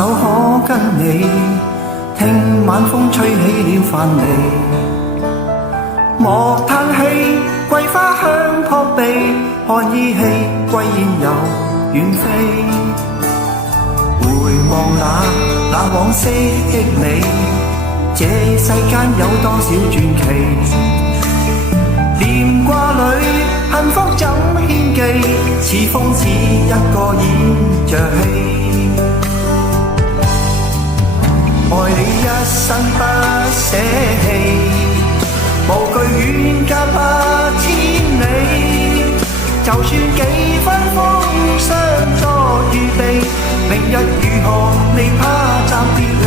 手可跟你，聽晚風吹起了樊籬。莫嘆氣，桂花香撲鼻，看依稀歸雁又遠飛。回望那往昔的你，這世間有多少傳奇？念掛裏幸福怎獻技？似風似一個演着戲。愛你一生不捨棄，無懼遠隔百千里。就算幾分風霜作預備，明日如何未怕暫別離。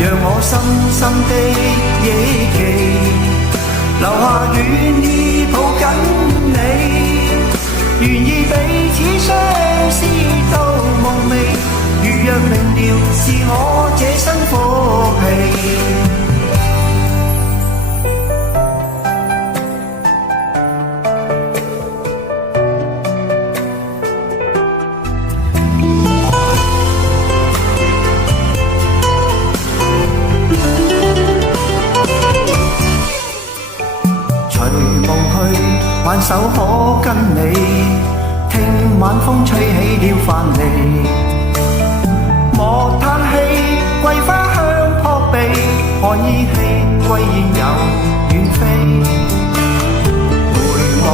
讓我深深的憶記，留下暖意抱緊你，願意彼此相思到夢寐。如若明了是我這生福氣。隨夢去，挽手可跟你，聽晚風吹起了樊籬。莫嘆氣，桂花香撲鼻，看依稀歸雁又遠飛。回望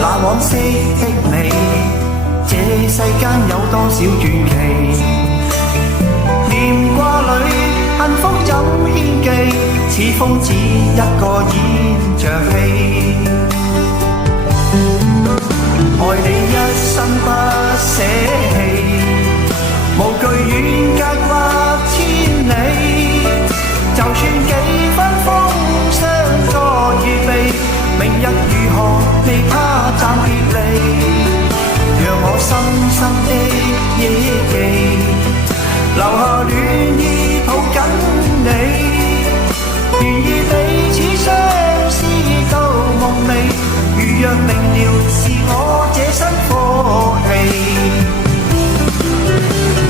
那往昔的你，這世間有多少傳奇？念掛裏幸福怎獻技？似風似一個演着戲。愛你一生不捨棄，無懼遠隔百千里。就算幾分風霜作預備，明日如何未怕暫別離。讓我深深的憶記，留下暖意抱緊你，願意彼此相思到夢寐。如若明了是我這生福氣。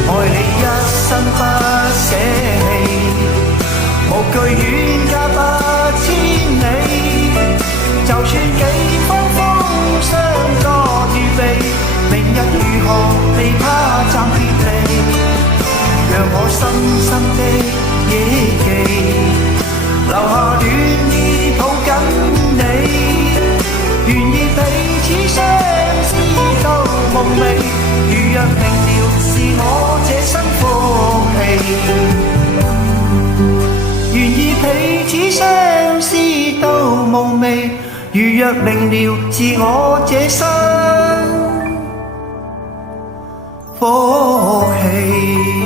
愛你一生不捨棄，無懼遠隔百千里。就算幾分風霜作預備，明日如何未怕暫別離。讓我深深的憶記，留下暖意抱緊你，願意彼此相思到夢寐。如若明了是我這生福氣，願意彼此相思到夢寐。如若明了是我這生福氣。